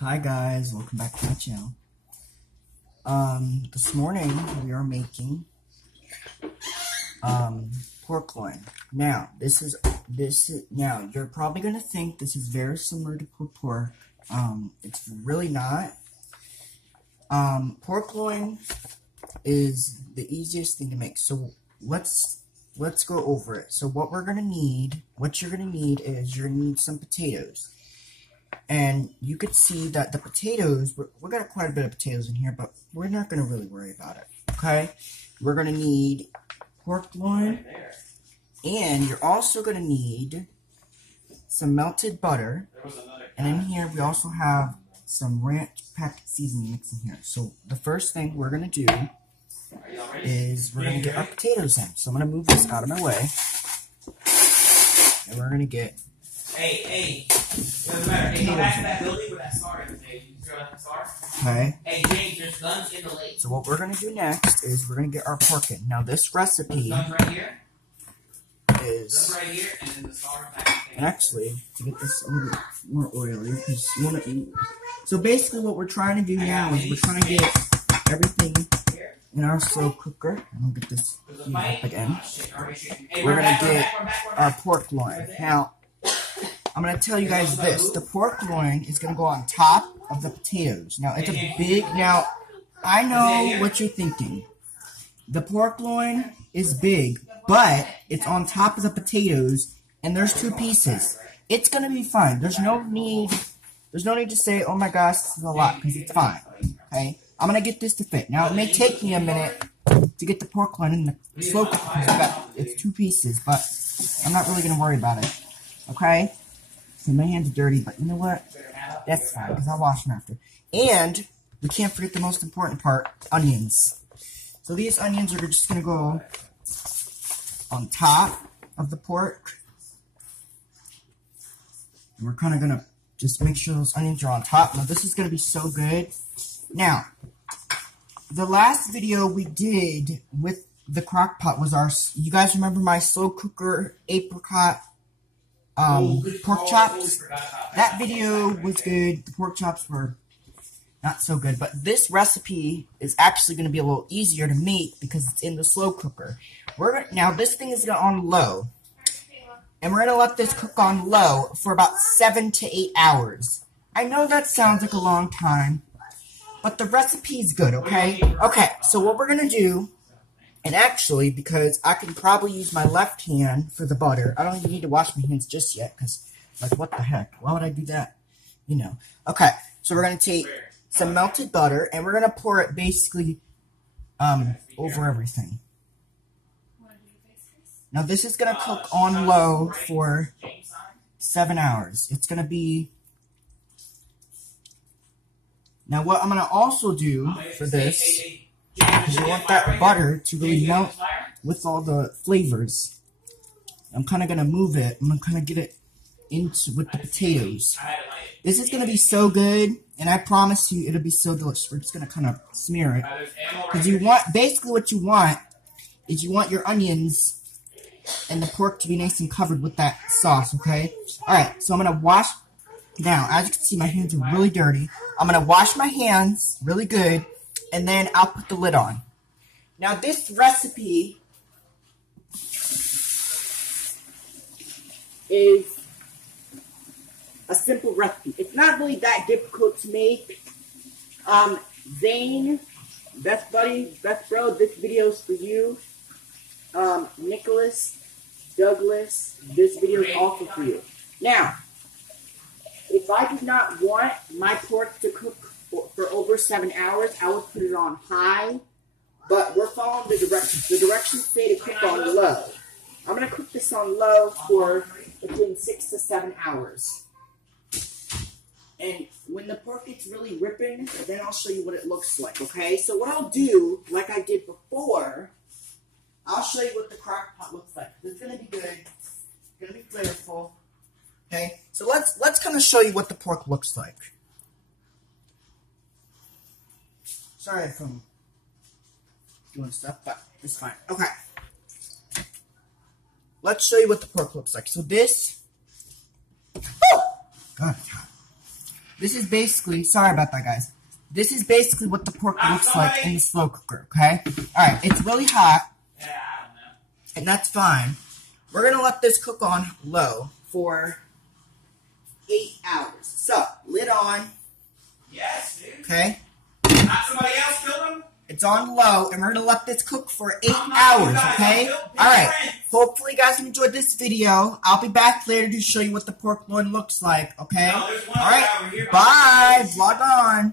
Hi guys, welcome back to my channel. This morning we are making pork loin. Now now you're probably gonna think this is very similar to pulled pork. It's really not. Pork loin is the easiest thing to make. So let's go over it. So what you're gonna need is you're gonna need some potatoes. And you could see that the potatoes, we got quite a bit of potatoes in here, but we're not going to really worry about it, okay? We're going to need pork loin, and you're also going to need some melted butter, and in here we also have some ranch packed seasoning mix in here. So the first thing we're going to do is we're going to get our potatoes in. So I'm going to move this out of my way, and we're going to get Hey, doesn't matter. Hey, go back to that building where that star is. Hey, you throw that star? Okay. Hey, James, there's guns in the lake. So what we're going to do next is we're going to get our pork in. Now this recipe guns right here. Is... Guns right here, and then the star back. And actually, to get this a little bit more oily, because you want to eat. So basically what we're trying to do now is we're trying to get everything in our slow cooker. I'm going to get this up again. We're going to get our pork loin. Now, I'm going to tell you guys this. The pork loin is going to go on top of the potatoes. Now, it's a big... Now, I know what you're thinking. The pork loin is big, but it's on top of the potatoes, and there's two pieces. It's going to be fine. There's no need to say, oh my gosh, this is a lot, because it's fine. Okay? I'm going to get this to fit. Now, it may take me a minute to get the pork loin in the slow cooker, because it's two pieces, but I'm not really going to worry about it. Okay? So my hands are dirty, but you know what? That's fine, because I'll wash them after. And we can't forget the most important part, onions. So these onions are just going to go on top of the pork. And we're kind of going to just make sure those onions are on top. Now this is going to be so good. Now, the last video we did with the Crock-Pot was our, you guys remember my slow cooker apricot pork chops? That video was good. The pork chops were not so good. But this recipe is actually going to be a little easier to make because it's in the slow cooker. Now this thing is on low. And we're going to let this cook on low for about 7 to 8 hours. I know that sounds like a long time, but the recipe is good, okay? Okay, so what we're going to do... And actually, because I can probably use my left hand for the butter, I don't even need to wash my hands just yet, because, like, what the heck? Why would I do that? You know. Okay, so we're going to take some melted butter, and we're going to pour it basically over everything. Now, this is going to cook on low for 7 hours. It's going to be... Now, what I'm going to also do for this... because you want that butter to really melt with all the flavors. I'm kind of going to move it. I'm going to kind of get it into with the potatoes. This is going to be so good, and I promise you it'll be so delicious. We're just going to kind of smear it. Because you want, basically what you want is you want your onions and the pork to be nice and covered with that sauce, okay? Alright, so I'm going to wash. Now, as you can see, my hands are really dirty. I'm going to wash my hands really good. And then I'll put the lid on. Now this recipe is a simple recipe. It's not really that difficult to make. Zane, best buddy, best bro, this video is for you. Nicholas, Douglas, this video is also for you. Now, if I did not want my pork to cook for over 7 hours, I would put it on high, but we're following the directions. The directions say to cook on low. I'm going to cook this on low for between 6 to 7 hours. And when the pork gets really ripping, then I'll show you what it looks like, okay? So what I'll do, like I did before, I'll show you what the Crock-Pot looks like. It's going to be good. It's going to be flavorful. Okay? So let's kind of show you what the pork looks like. Sorry if I'm doing stuff, but it's fine. Okay. Let's show you what the pork looks like. So this... Oh! God, it's hot. This is basically, sorry about that, guys. This is basically what the pork looks like in the slow cooker, okay? Alright, it's really hot. Yeah, I don't know. And that's fine. We're going to let this cook on low for 8 hours. So, lid on. Yes, dude. Okay? Not somebody else killed him? It's on low, and we're going to let this cook for 8 hours, okay? Alright, hopefully you guys enjoyed this video. I'll be back later to show you what the pork loin looks like, okay? No, there's one Alright, over here. bye. Vlog on.